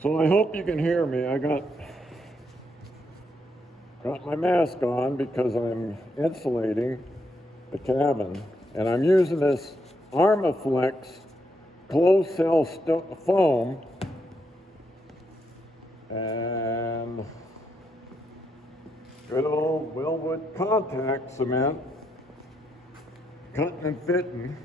So I hope you can hear me. I got my mask on because I'm insulating the cabin, and I'm using this Armaflex closed cell foam and good old Willwood contact cement, cutting and fitting.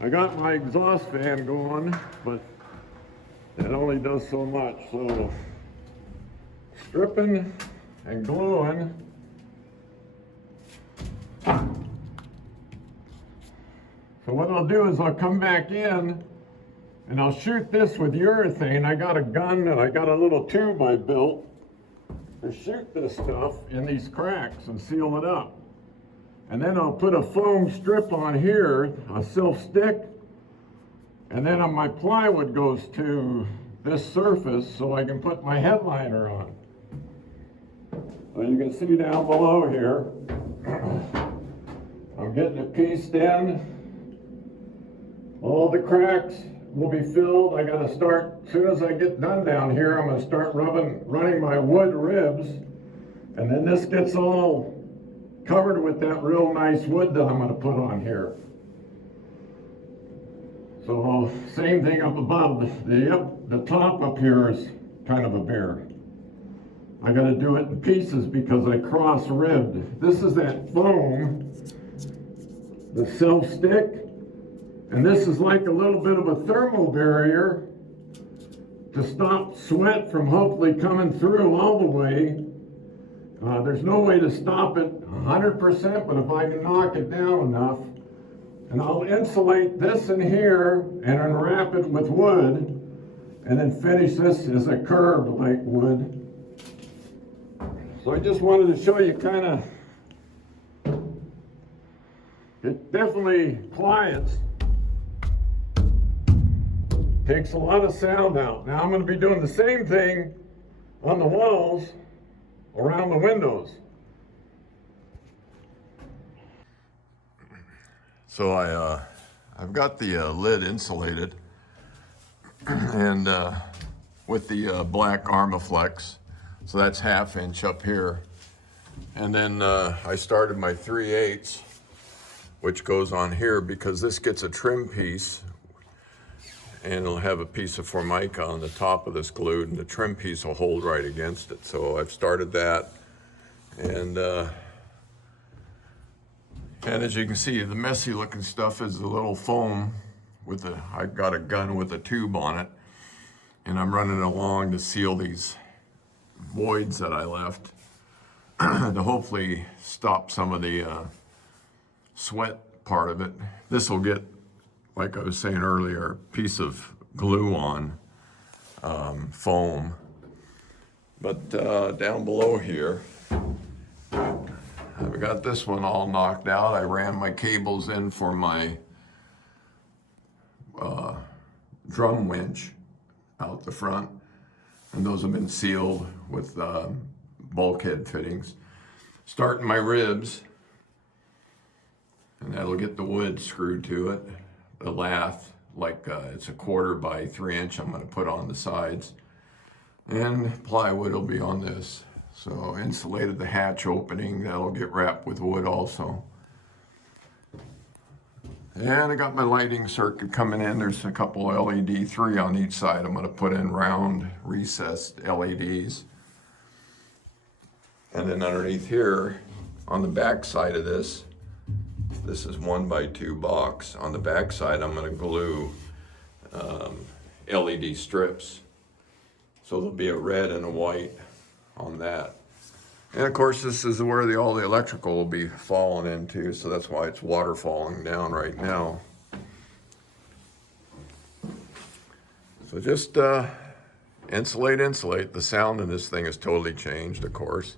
I got my exhaust fan going, but it only does so much. So stripping and gluing. So what I'll do is I'll come back in and I'll shoot this with urethane. I got a gun and I got a little tube I built to shoot this stuff in these cracks and seal it up. And then I'll put a foam strip on here, a self-stick, and then my plywood goes to this surface so I can put my headliner on. So you can see down below here, I'm getting it pieced in. All the cracks will be filled. I gotta start, as soon as I get done down here, I'm gonna start running my wood ribs. And then this gets all covered with that real nice wood that I'm gonna put on here. So same thing up above. The top up here is kind of a bear. I gotta do it in pieces because I cross-ribbed. This is that foam, the self-stick. And this is like a little bit of a thermal barrier to stop sweat from hopefully coming through all the way. There's no way to stop it 100%, but if I can knock it down enough, and I'll insulate this in here and unwrap it with wood, and then finish this as a curb like wood. So I just wanted to show you kind of, it definitely plies. Takes a lot of sound out. Now I'm going to be doing the same thing on the walls around the windows. So I've got the lid insulated and with the black Armaflex. So that's 1/2 inch up here. And then I started my 3/8, which goes on here because this gets a trim piece. And it'll have a piece of Formica on the top of this glued, and the trim piece will hold right against it. So I've started that, and as you can see, the messy looking stuff is the little foam with I've got a gun with a tube on it, and I'm running it along to seal these voids that I left to hopefully stop some of the sweat part of it. This will get, like I was saying earlier, a piece of glue on foam. But down below here, I've got this one all knocked out. I ran my cables in for my drum winch out the front, and those have been sealed with bulkhead fittings. Starting my ribs, and that'll get the wood screwed to it. The lath, like it's a 1/4 by 3 inch I'm going to put on the sides, and plywood will be on this. So insulated the hatch opening, that'll get wrapped with wood also. And I got my lighting circuit coming in. There's a couple LED, 3 on each side. I'm going to put in round recessed LEDs. And then underneath here, on the back side of this, this is 1 by 2 box. On the back side, I'm going to glue LED strips. So there'll be a red and a white on that. And of course, this is where all the electrical will be falling into, so that's why it's water falling down right now. So just insulate. The sound in this thing has totally changed, of course.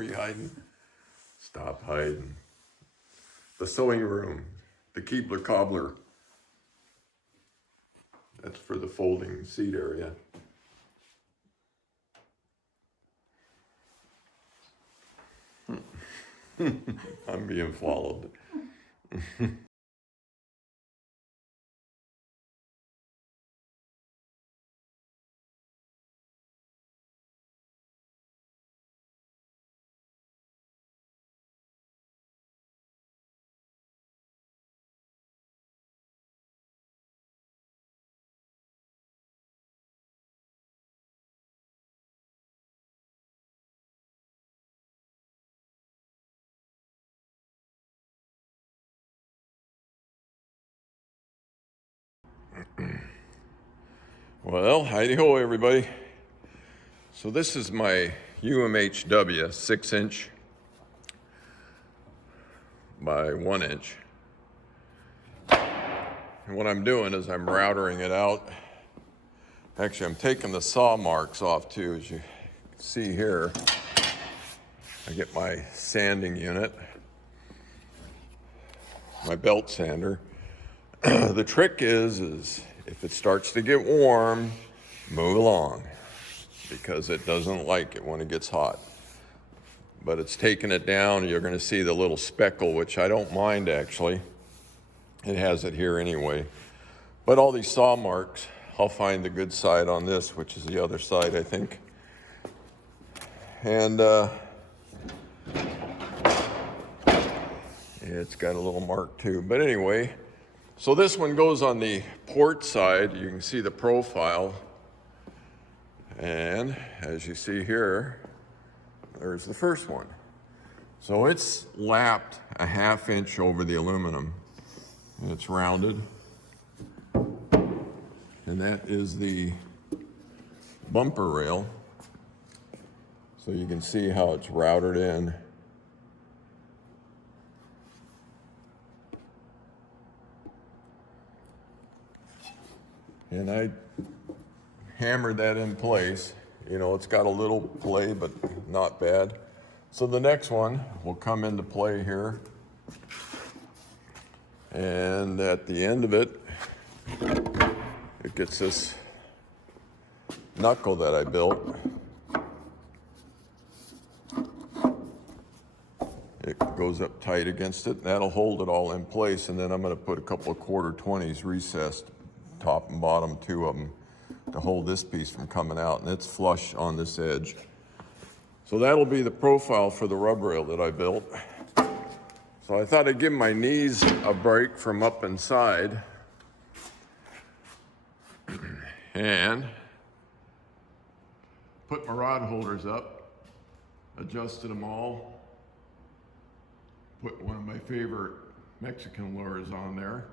Where you hiding? Stop hiding. The sewing room, the Keebler Cobbler. That's for the folding seat area. I'm being followed. Well, heidi ho, everybody. So this is my UMHW 6-inch by 1 inch. And what I'm doing is I'm routering it out. Actually, I'm taking the saw marks off too, as you can see here. I get my sanding unit, my belt sander. The trick is if it starts to get warm, move along, because it doesn't like it when it gets hot. But it's taking it down, and you're going to see the little speckle, which I don't mind actually. It has it here anyway. But all these saw marks, I'll find the good side on this, which is the other side, I think. And it's got a little mark too. But anyway, so this one goes on the port side. You can see the profile. And as you see here, there's the first one. So it's lapped a 1/2 inch over the aluminum. And it's rounded. And that is the bumper rail. So you can see how it's routed in. And I hammered that in place. You know, it's got a little play, but not bad. So the next one will come into play here. And at the end of it, it gets this knuckle that I built. It goes up tight against it. That'll hold it all in place. And then I'm going to put a couple of 1/4-20s recessed, top and bottom, 2 of them, to hold this piece from coming out. And it's flush on this edge. So that'll be the profile for the rub rail that I built. So I thought I'd give my knees a break from up inside. And put my rod holders up, adjusted them all, put one of my favorite Mexican lures on there.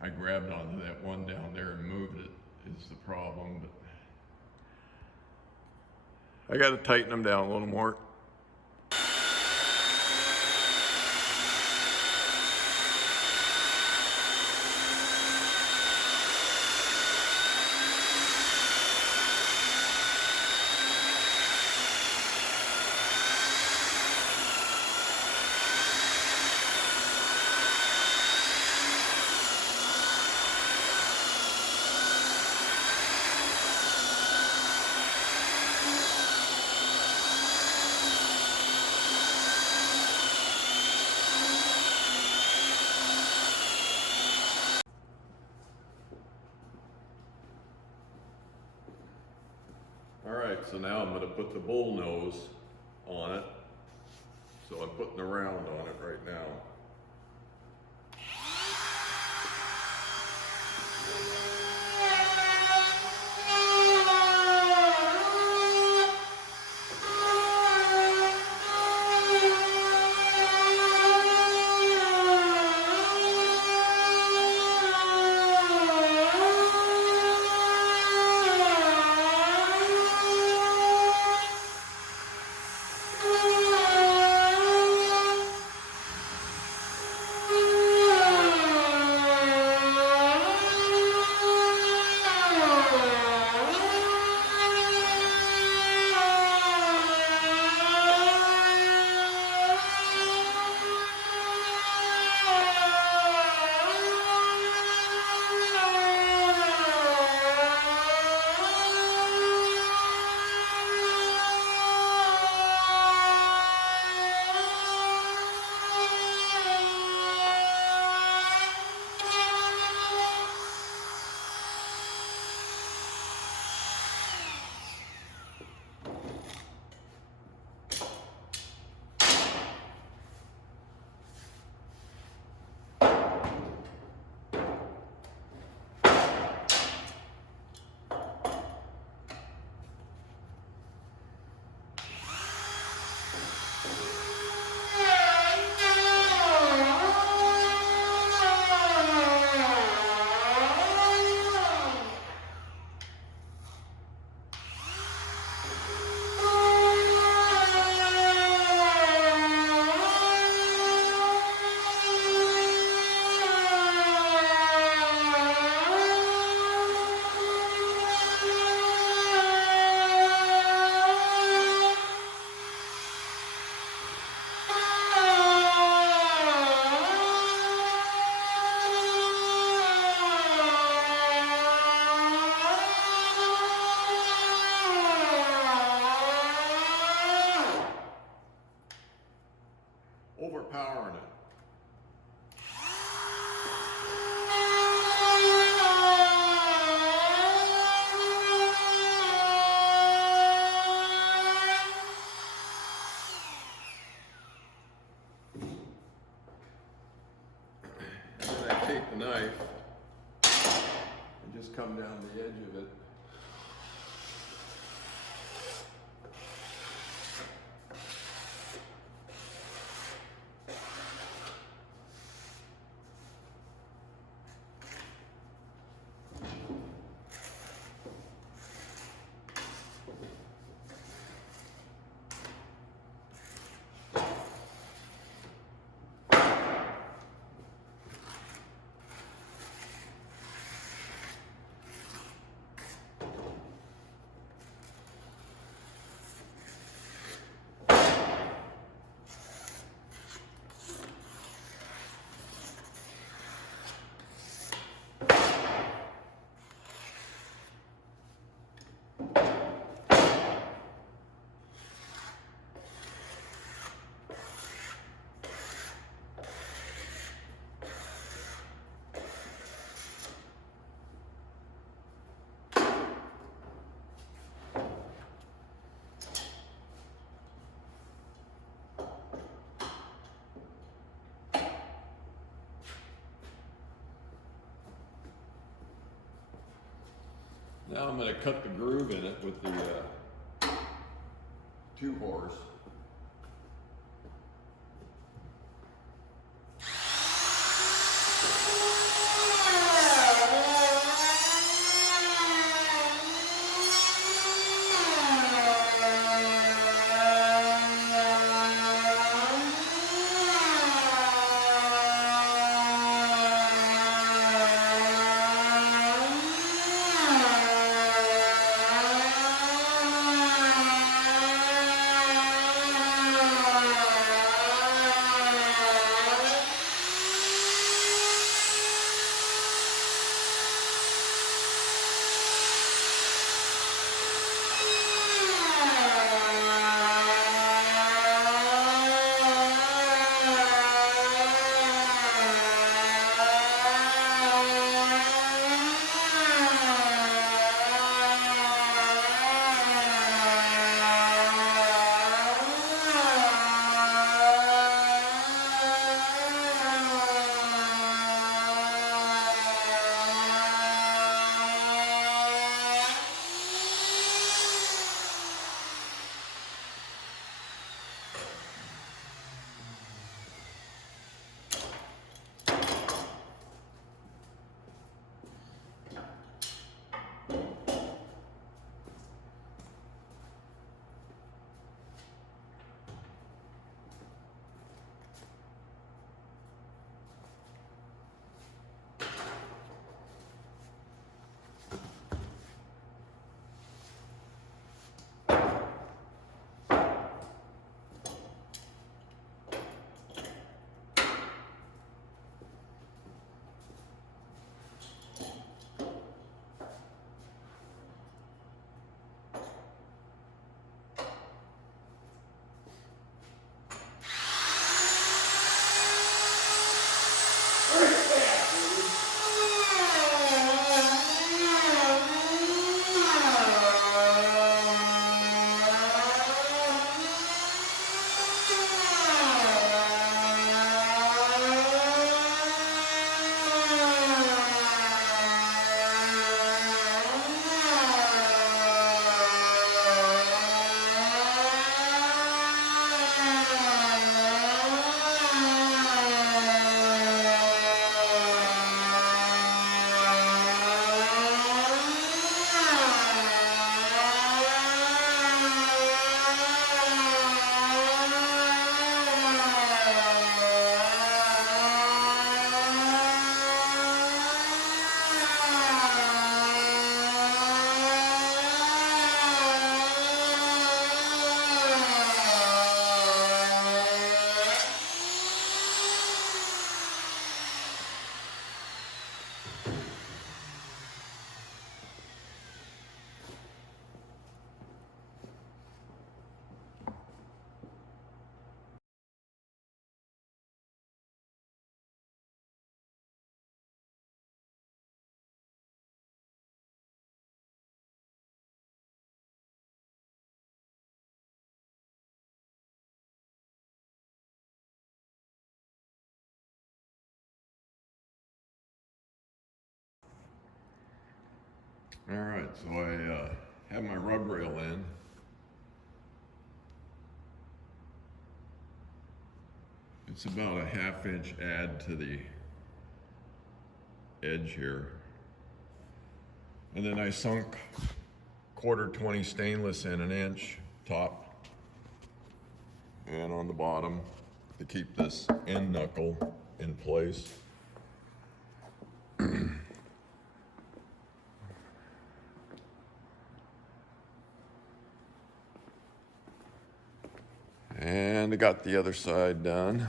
I grabbed onto that one down there and moved it, is the problem, but I got to tighten them down a little more. So now I'm going to put the bull nose on it. So I'm putting the round on it right now. Overpowering it. And then I take the knife and just come down the edge of it. Now I'm going to cut the groove in it with the 2-horse. All right, so I have my rub rail in. It's about a 1/2 inch add to the edge here. And then I sunk 1/4 stainless in 1 inch top and on the bottom to keep this end knuckle in place. And I got the other side done.